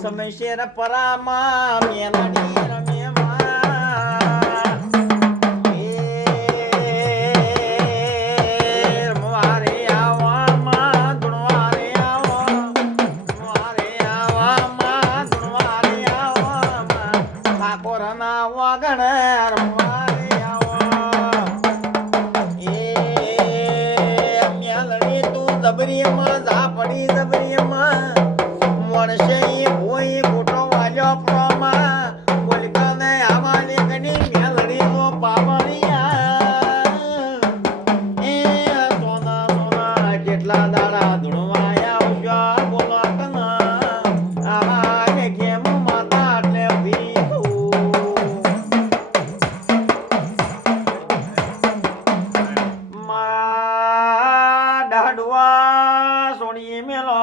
સમશેર પરામાં મેલડી રમેમાં મારે આવામાં ધુણવારે આવો મારે આવામાં ધુણવારે આવામાં ઠાકોરના વાગણ રમવારે આવો એ મેલડી તું જબરીમાં જા પડી જબરીમાં મળશે ભોઈ ગોટો વાલ્યો પ્રોમાં બોલકાને આવા લેકની મેલડી નો પાવરિયા એ સોના સોના જેટલા દાડા ધૂણવાયા ઉજા બોલો કના આવા ને કેમ માતા એટલે ઉભી મા ડાડવા સોણી મેલો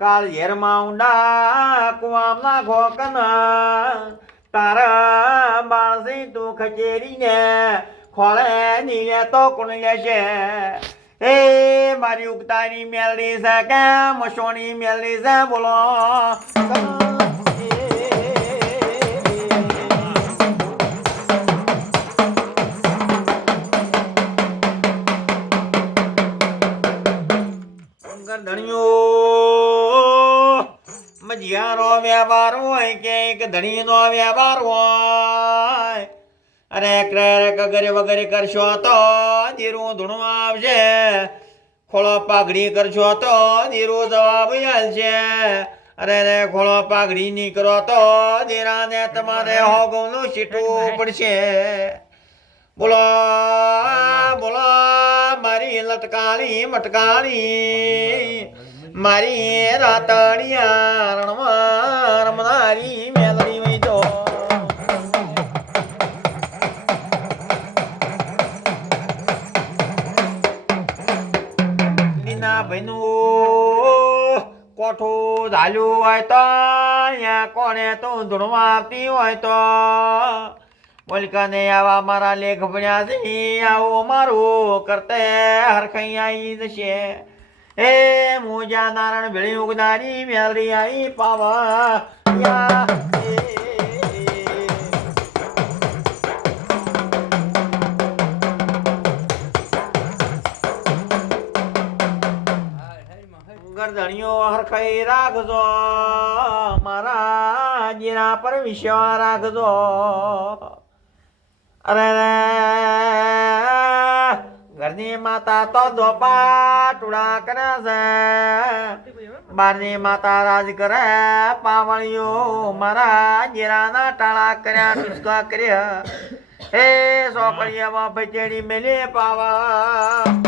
કાલ ઝેરમાં ઊંડા કુવામાં ઘોકના તારા બાળસી તું ખચેરીને ખોળે નીલે તો કોણ લેશે એ મારી ઉગતાની મેલડી છે કે મસોણી મેલડી છે બોલો ધણીઓ મજિયાનો વ્યવહાર હોય કે એક ધણીનો વ્યવહાર હોય અરે કગરે વગરે કરશો તો ધીરું ધૂણું આવશે ખોળો પાઘડી કરશો તો ધીરું જવાબ આવશે અરે ખોળો પાઘડી નહીં કરો તો ધીરાને તમારે હોગવનું સીટવું પડશે બોલો બોલો મારી લટકાળી મટકાળી મારી રાતડિયા રણમાં રમનારી મેલડી વૈદો લીના ભાઈનું કોઠું ઝાલ્યું હોય તો અહીંયા કોને તો ધૂણવા આવતી હોય તો બોલકાને આવા મારા લેખ ભણ્યા છે આવો મારું કરતે હરખાઈ આવી જશે હે મોજા નારાયણ ભેળી ઉગનારી મેલડી આવી પાવા ગરદણીઓ હરખાઈ રાખજો મારા જીરા પર વિશ્વાસ રાખજો અરે ઘરની માતા તો ધોપા ટુડા કરે છે બારની માતા રાજ કરે પાવળીઓ મારા જીરાના ટાળા કર્યા ટુચકા કર્યા એ સોકડીયામાં ભચેડી મેલે પાવા